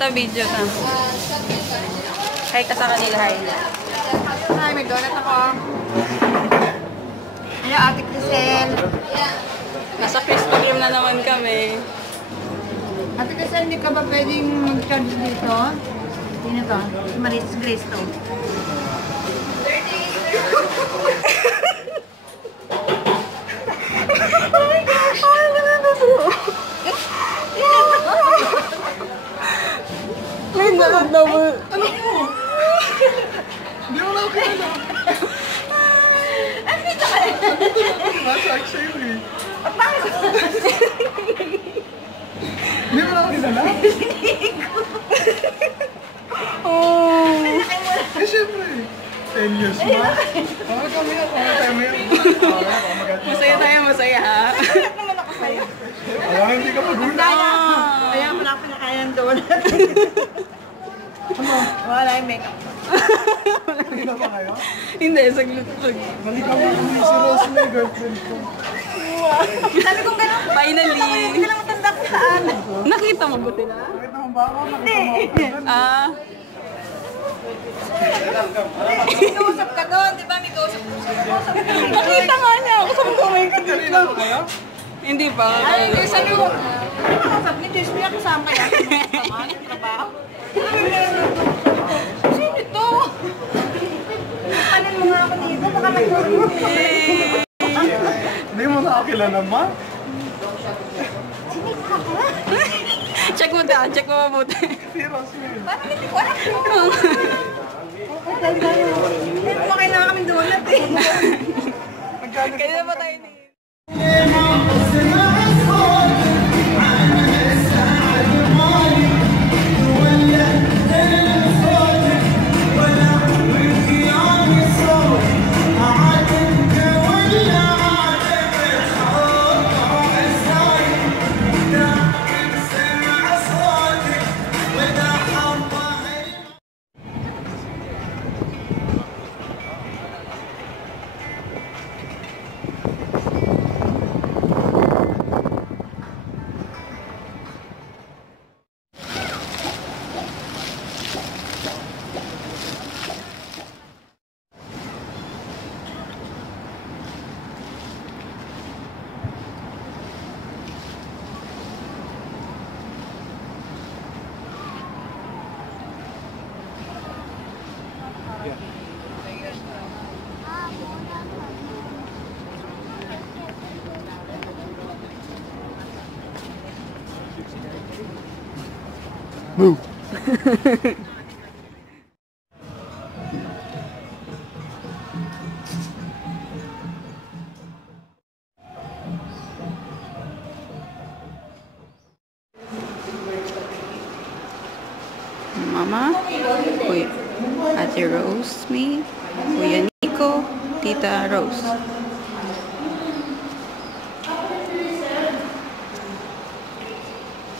Ito, video na. Hi ka sa kanila, hi. Hi, may donut ako. Hello, Ate Crisel. Nasa Krispy Kreme na naman kami. Ate Crisel, hindi ka ba pwedeng mag-charge dito? Sino to? Si Maris Grace to. Oh my gosh! Ay, may double. Ano mo? Hindi mo lang kilala. Ano dito ka? Nasa actually. At bakit? Hindi mo lang kilala? Oh. Eh, syempre. 10 years na. Bakit kami yan? Bakit tayo mo yan? Masaya tayo, masaya ha. Bakit naman ako sa'yo? Alam, hindi ka magulat. Kaya mo na ako pinakain ng donut. Ano? Wala yung makeup. Hindi na ba kayo? Hindi, saglit. Balikan mo kung si Rose na yung girlfriend ko. Sabi kong gano'n. Finally. Hindi ka lang matanda kung saan. Nakita mo ba sila? Nakita mo ba ako? Nakita mo ako? Ah. May kausap ka doon, di ba? May kausap ka. Nakita nga niya ako. Sabi ko, may Kanina ganito. ba kayo? Hindi pa. Ay, hindi, sabi ko. Ano kausap ni Joyce? May kasama kaya? Kasama? Trabaho? Sino ito? Panin mo nga ako dito. Baka nagpuro. Hindi mo na ako kilala, ma? Check mo ta. Check mo mabuti. Si Rose na yun. Parang hindi ko alam yun. Hindi mo kailangan kami donut eh. Kanina pa tayo ni... Move. Mama, Ate Rose, me, Kuya Nico, Tita Rose.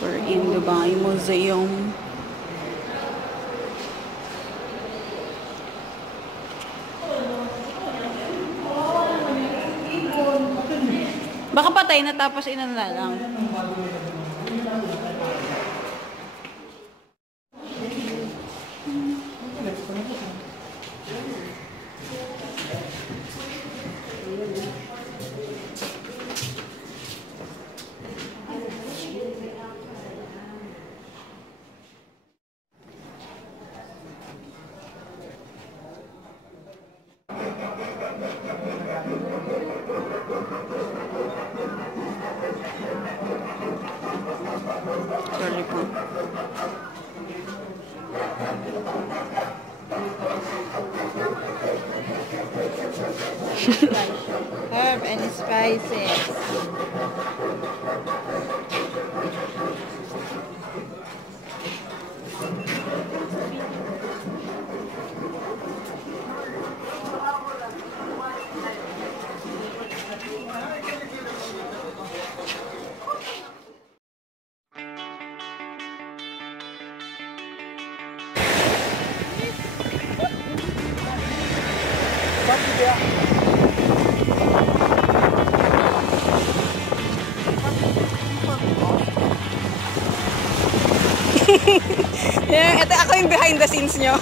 We're in Dubai Museum. Baka patay na tapos inanla lang. Sorry po. Herb and spices. Ito ako yung behind the scenes nyo.